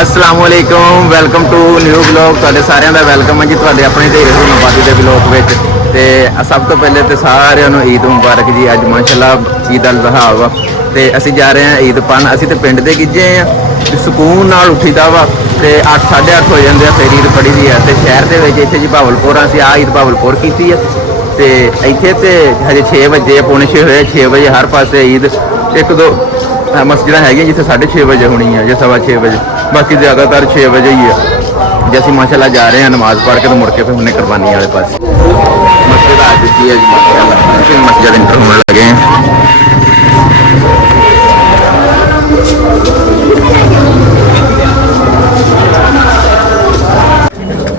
अस्सलामुअलैकुम welcome to new blog ਤੁਹਾਡੇ ਸਾਰਿਆਂ ਦਾ ਵੈਲਕਮ ਹੈ ਜੀ ਤੁਹਾਡੇ ਆਪਣੇ ਢੇਰ ਹੁਸਨਬਾਦੀ ਦੇ ਬਲੌਗ ਵਿੱਚ। ਤੇ ਸਭ ਤੋਂ ਪਹਿਲੇ ਤੇ ਸਾਰਿਆਂ ਨੂੰ ਈਦ ਮੁਬਾਰਕ ਜੀ। ਅੱਜ ਮਾਸ਼ਾਅੱਲਾ ਈਦ ਅਲ ਜ਼ਹਾ ਵਾ ਤੇ ਅਸੀਂ ਜਾ ਰਹੇ ਹਾਂ ਈਦ ਪਨ। ਅਸੀਂ ਤੇ ਪਿੰਡ ਦੇ ਗਿੱਜੇ ਆ, ਸਕੂਨ ਨਾਲ ਉੱਠੀਦਾ ਵਾ ਤੇ 8 8:30 ਹੋ ਜਾਂਦੇ ਆ ਫਿਰ ਈਦ ਪੜੀ ਦੀ ਆ। ਤੇ ਸ਼ਹਿਰ ਦੇ ਵਿੱਚ ਇੱਥੇ ਜੀ ਭਾਵਲਪੁਰ ਅਸੀਂ ਆ ਈਦ ਭਾਵਲਪੁਰ ਕੀਤੀ ਆ ਤੇ ਇੱਥੇ ਤੇ ਹਜੇ 6 ਵਜੇ ਪੌਣੇ 6 ਹੋਏ 6 ਵਜੇ ਹਰ ਪਾਸੇ ਈਦ। ਇੱਕ ਦੋ ਮਸਜਿਦਾਂ ਹੈਗੀਆਂ ਜਿੱਥੇ 6:30 ਵਜੇ ਹੋਣੀ ਆ ਜਾਂ 6:15 ਵਜੇ, ਬਾਕੀ ਜ਼ਿਆਦਾਤਰ 6 ਵਜੇ ਹੀ ਆ। ਜੇ ਅਸੀਂ ਮਾਸ਼ਾਅੱਲਾ ਜਾ ਰਹੇ ਹਾਂ ਨਮਾਜ਼ ਪੜ੍ਹ ਕੇ ਤੇ ਮੁੜ ਕੇ ਫਿਰ ਹੁਣੇ ਕੁਰਬਾਨੀ ਵਾਲੇ ਪਾਸੇ ਮਸਜਿਦ ਆ ਚੁੱਕੀ ਹੈ ਜੀ ਮਾਸ਼ਾਅੱਲਾ। ਅਸੀਂ ਮਸਜਿਦ ਇੰਟਰ ਹੋਣ ਲੱਗੇ ਹਾਂ।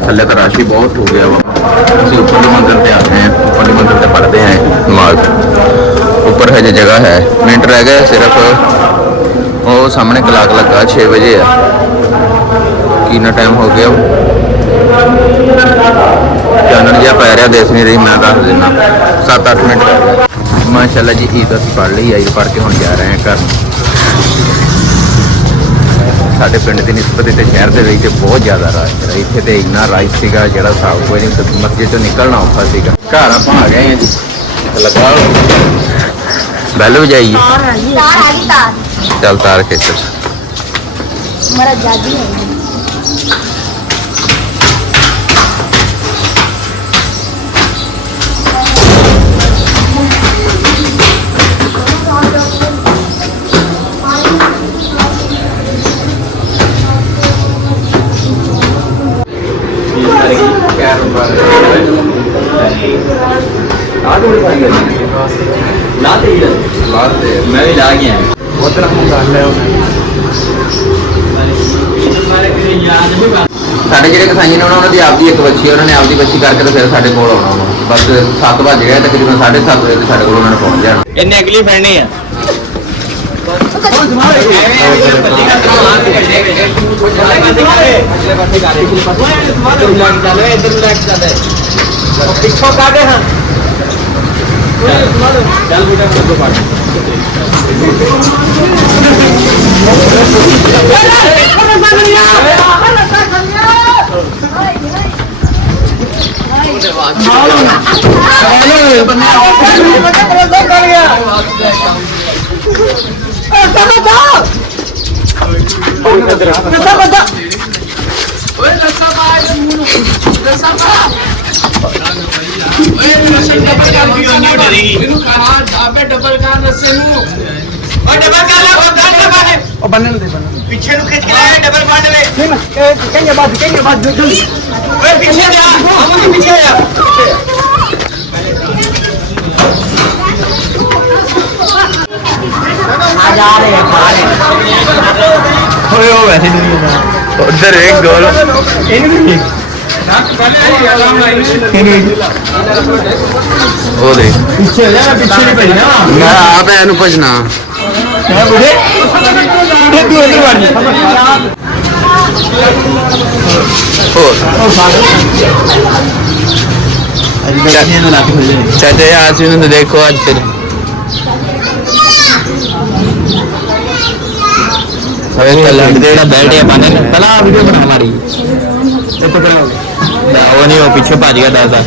थल्ले तो रश ही बहुत हो गया वा। ਅਸੀਂ ਉੱਪਰਲੀ ਮੰਜ਼ਿਲ ਤੇ ਆते हैं, ਉੱਪਰਲੀ ਮੰਜ਼ਿਲ ਤੇ ਪੜ੍ਹਦੇ हैं नमाज। ਉੱਪਰ ਹਜੇ ਜਗ੍ਹਾ ਹੈ, ਮਿੰਟ ਰਹਿ ਗਏ ਸਿਰਫ। ਉਹ ਸਾਹਮਣੇ ਕਲਾਕ ਲੱਗਾ 6 ਵਜੇ ਆ। ਕਿੰਨਾ ਟਾਈਮ ਹੋ ਗਿਆ ਚਾਨਣ ਜਿਹਾ ਪੈ ਰਿਹਾ, ਦੇਖ ਨਹੀਂ ਰਹੀ, ਮੈਂ ਦੱਸ ਦਿੰਦਾ 7-8 ਮਿੰਟ ਰਹਿ ਗਏ। ਮਾਸ਼ਾਅੱਲਾ ਜੀ ਈਦ ਅਸੀਂ ਪੜ੍ਹ ਲਈ, ਈਦ ਪੜ੍ਹ ਕੇ ਹੁਣ ਜਾ ਰਹੇ ਹਾਂ ਘਰ। ਸਾਡੇ ਪਿੰਡ ਦੀ ਨਿਸਬਤ ਤੇ ਸ਼ਹਿਰ ਦੇ ਵਿੱਚ ਬਹੁਤ ਜ਼ਿਆਦਾ ਰਸ਼ ਹੈ। ਇੱਥੇ ਤੇ ਇੰਨਾ ਰਸ਼ ਸੀਗਾ ਜਿਹੜਾ ਹਿਸਾਬ ਕੋਈ ਨਹੀਂ, ਮਸਜਿਦ ਤੋਂ ਨਿਕਲਣਾ ਔਖਾ ਸੀਗਾ। ਘਰ ਆਪਾਂ ਆ ਗਏ ਹਾਂ ਜੀ, ਲਗਾ ਬੈਲ ਵਜਾਈਏ। ਚੱਲ ਤਾਰ ਖਿੱਚ। मेरा जादू है। मैं भी ला गया उधर ਸਾਡੇ ਜਿਹੜੇ ਕਸਾਈ ਨੇ ਉਹਨਾਂ ਦੀ ਆਪਦੀ ਇੱਕ ਬੱਚੀ, ਉਹਨਾਂ ਨੇ ਆਪਦੀ ਬੱਚੀ ਕਰਕੇ ਤੇ ਫਿਰ ਸਾਡੇ ਕੋਲ ਆਉਣਾ ਵਾ। ਬਸ 7 ਵਜ ਗਏ, ਤਕਰੀਬਨ 7:30 ਵਜੇ ਸਾਡੇ ਕੋਲ ਉਹਨਾਂ ਨੇ ਪਹੁੰਚ ਜਾਣਾ। ਇਹਨੇ ਅਗਲੀ ਫੜਨੀ ਆ। ਪਿੱਛੋਂ ਕਾਦੇ ਹਾਂ ਚੱਲ ਬੇਟਾ ਫੋਟੋ ਪਾ ਪਿੱਛੇ ਨੂੰ ਖਿੱਚ ਕੇ ਲਾਇਆ ਡਬਲ ਫੜ ਲੈ। ਕਹਿੰਗੇ ਬਾਤ ਜਲਦੀ ਓਏ ਪਿੱਛੇ ਜਾ, ਆਵਾਂ ਪਿੱਛੇ ਜਾ। आ जा रहे हैं ओए ओ वैसे नहीं उधर एक गोल ओ देख पीछे जा, पीछे नहीं भजना, मैं आप एनु भजना मैं बुढ़े तू इधर वाली चाचा यार सुन देखो आज फिर ਜਿਹੜਾ ਬੈਲਟ ਹੈ ਪਾਣੇ ਪਹਿਲਾਂ ਵੀਡੀਓ ਬਣਾ ਮਾਰੀ ਉਹ ਨਹੀਂ, ਉਹ ਪਿੱਛੇ ਭੱਜ ਗਿਆ ਦਾਦਾ।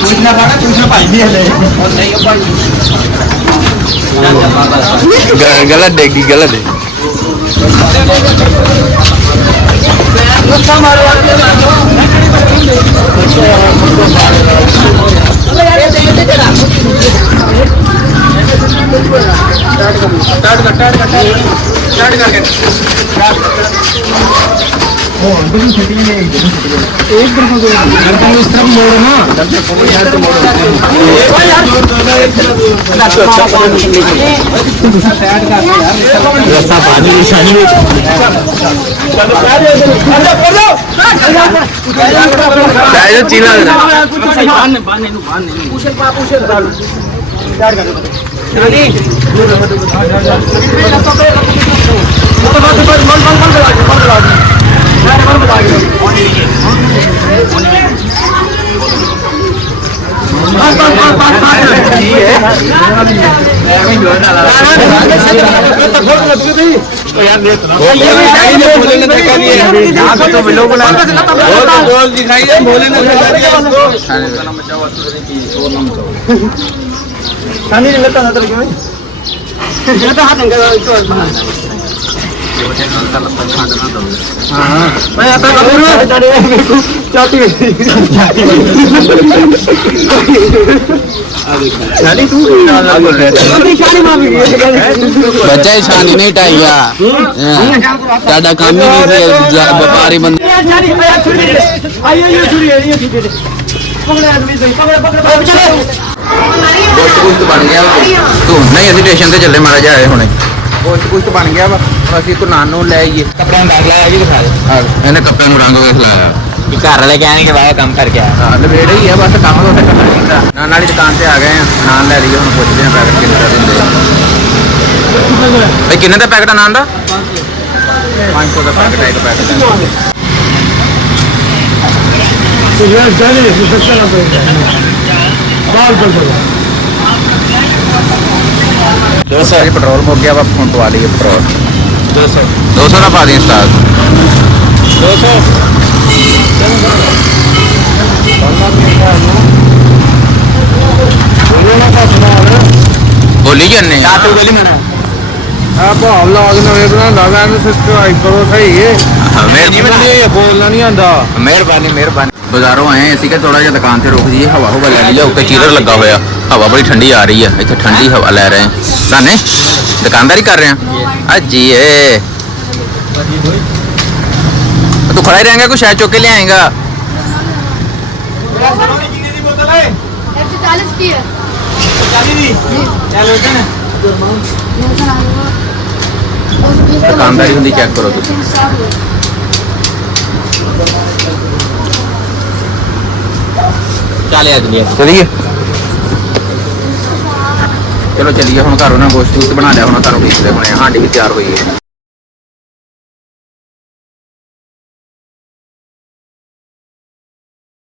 ਪੁੱਛਣਾ ਪਾਣਾ ਪੁੱਛਣਾ ਭਾਈ ਹਲੇ ਗਲਤ ਦੇਖੀ ਗਲਤ ਹੈ। बच्चा ही छानी नहीं टाइया ज्यादा काम ही नहीं व्यापारी बंद ਕੁਛ ਬਣ ਗਿਆ ਤੂੰ ਨਹੀਂ ਅਸੀਂ ਸਟੇਸ਼ਨ ਤੇ ਚੱਲੇ ਮਾਰਾ ਜਾਏ ਹੁਣੇ ਕੁਛ ਬਣ ਗਿਆ ਵਾ ਹੁਣ ਅਸੀਂ ਨਾਨ ਨੂੰ ਲੈ ਆਈਏ कपड़ा में दाग लाया भी दिखा दे ਇਹਨੇ ਕੱਪੜੇ ਨੂੰ ਰੰਗ ਵੇਖ ਲਾਇਆ घर वाले कहने के बाद काम करके आया ਹਾਂ ਨਵੇੜੇ ਹੀ ਆ ਬਸ ਕੰਮ ਤੋਂ ਕਰਨਾ ਚਾਹੀਦਾ ਨਾਨ ਵਾਲੀ ਦੁਕਾਨ ਤੇ ਆ ਗਏ ਆ ਨਾਨ ਲੈ ਲਈਏ ਹੁਣ ਪੁੱਛਦੇ ਆ ਪੈਕਟ ਕਿੰਨੇ ਦਾ ਦਿੰਦੇ ਆ ਬਈ ਕਿੰਨੇ ਦਾ ਪੈਕਟ ਆ ਨਾਨ ਦਾ 500 ਦਾ ਪੈਕਟ ਹੈ ਇੱਕ ਪੈਕਟ ਹੈ ਦੋ ਸੌ ਪੈਟਰੋਲ ਮੁੱਕ ਗਿਆ ਵਾ ਹੁਣ ਪਵਾ ਲਈਏ ਪੈਟਰੋਲ 200 ਦਾ ਪਾ ਦੀ ਸਟਾਕ 200 ਬੋਲੀ ਜਾਂਦੇ ਆ ਆ ਭਾਵ ਲਾ ਕੇ ਨਵੇਂ ਬਣਾਉਂਦਾ ਮੈਂ ਇਹਨੂੰ ਸਬਸਕ੍ਰਾਈਬ ਕਰੋ ਸਹੀ ਏ ਬੋਲਣਾ ਨਹੀਂ ਆਂਦਾ ਮਿਹਰਬਾਨੀ ਬਾਜ਼ਾਰੋਂ ਆਏ ਅਸੀਂ ਕਿ ਥੋੜਾ ਜਿਹਾ ਦੁਕਾਨ ਤੇ ਰੁਕ ਜਾਈਏ ਹਵਾ ਲੈ ਲਈਏ ਉੱਤੇ ਚੀਲਰ ਲੱਗਾ ਹੋਇਆ ਹਵਾ ਬੜੀ ਠੰਡੀ ਆ ਰਹੀ ਹੈ ਇੱਥੇ ਠੰਡੀ ਹਵਾ ਲੈ ਰਹੇ ਹਾਂ ਰਾਨੇ ਦੁਕਾਨਦਾਰੀ ਕਰ ਰਹੇ ਹਾਂ ਅੱਜੀ ਏ ਤੂੰ ਖੜਾ ਹੀ ਰਹੇਂਗਾ ਕੋਈ ਸ਼ਾਇਦ ਚੁੱਕ ਕੇ ਲੈ ਆਏਗਾ 140 की है ਦੁਕਾਨਦਾਰੀ ਹੁੰਦੀ ਚੈੱਕ ਕਰੋ ਤੁਸੀਂ चले आदमी ਚਲੀਏ ਚਲੋ ਚੱਲੀਏ ਹੁਣ ਘਰ ਉਹਨਾਂ ਗੋਸ਼ਤ ਬਣਾ ਲਿਆ ਹੁਣ ਤੁਹਾਨੂੰ ਦੇਖਦੇ ਹੁਣੇ ਹਾਂਡੀ ਵੀ ਤਿਆਰ ਹੋਈ ਹੈ